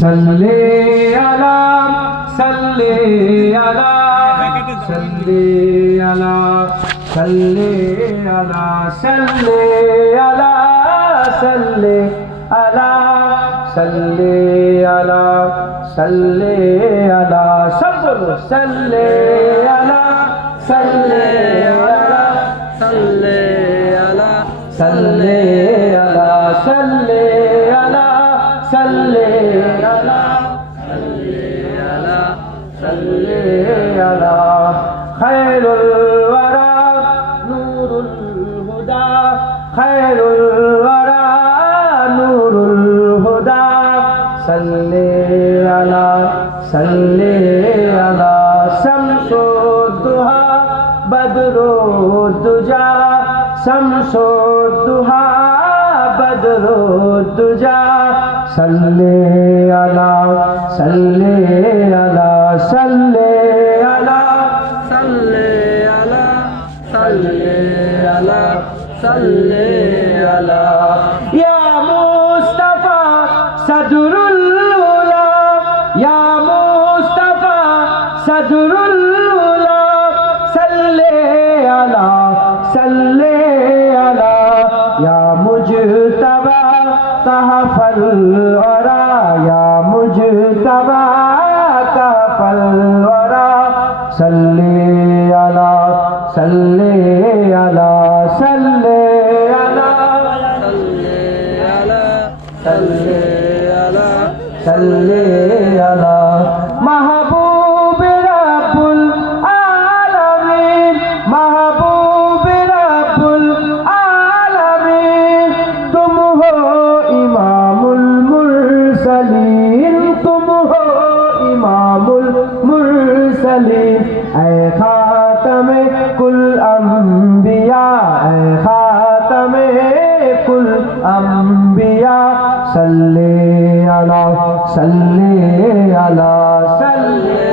सल्ले अला सल्ले अला सल्ले अला सल्ले अला सल्ले अला सल्ले अला सल्ले अला सल्ले अला सब बोलो सल्ले अला सल्ले अला सल्ले अला सल्ले अला सल्ले अला सल्ले अला सल्ले अला सल्ले अला खैरुल वरा नूरुल हुदा खैरुल वरा नूरुल हुदा सल्ले अला शम्सो दुहा बदरो दुजा शम्सो दुहा बदरो दुजा सल्ले अला सल्ले अला सल्ले अला सल्ले अला सल्ले अला सल्ले अला या मुस्तफा सदरुल उला या मुस्तफा सदरुल उला सल्ले अला सल्ले अला या मुजतबा तहफल वरा या मुजतबा तहफल वरा सल्ले अला सल्ले अला सल्ले अला सल्ले अला सल्ले अला सल्ले अला महबूब रब्बुल आलमीन महबूब रब्बुल आलमीन तुम हो इमामुल मुरसलीन तुम हो इमामुल मुरसलीन ऐ खातमे कुल अंबिया ऐ खातमे कुल अंबिया सल्ले अला सल्ले अला सल्ले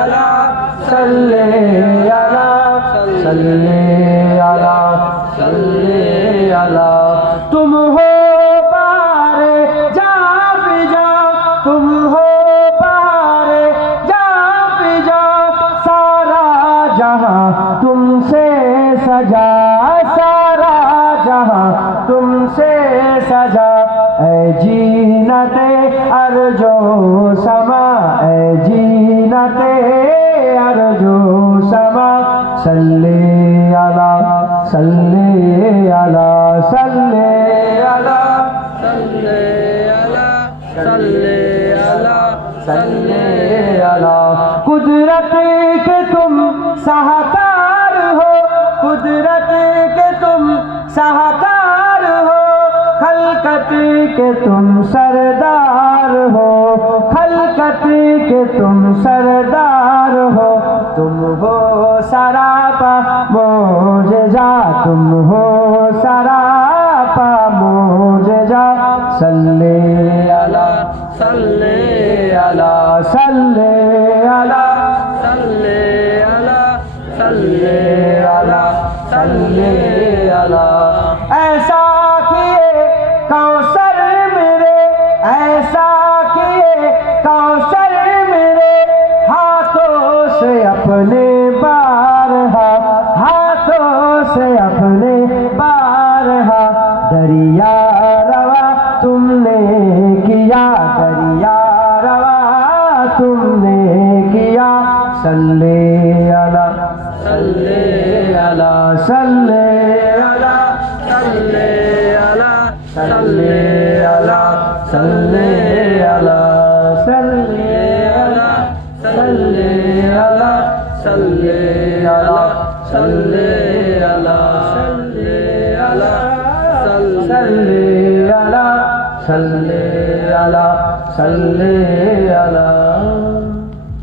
अला सल्ले अला सल्ले अला सल्ले अला तुम हो पारे जा फिजा तुम हो पारे जा फिजा सारा जहां तुमसे सजा सारा जहां तुमसे सजा ऐ जीनते अर्जो समा ऐ जीनते अर्जो समा सल्ले अला सल्ले अला सल्ले अला सल्ले अला सल्ले अला सल्ले अला कुदरत के तुम साहकार हो कुदरत के तुम साहकार हो खलकत के तुम सरदार हो खलकत के तुम सरदार हो तुम हो सरापा मोजजा तुम हो सरापा मोजजा सल्ले अला सल्ले अला सल्ले अला सल्ले अला सल्ले अला सल्ले अला ऐसा किए कौसर मेरे ऐसा किए कौसर मेरे हाथों से अपने बारहा हाथों से अपने बारहा दरिया रवा तुमने किया दरिया रवा तुमने किया सल्ले अला सल्ले अला सल्ले अला सल्ले अला सल्ले अला सल्ले अला सल्ले अला सल्ले अला सल्ले अला सल्ले अला सल्ले अला सल्ले अला सल्ले अला सल्ले अला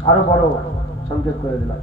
আরো বড় সংকেত করে দিলাম।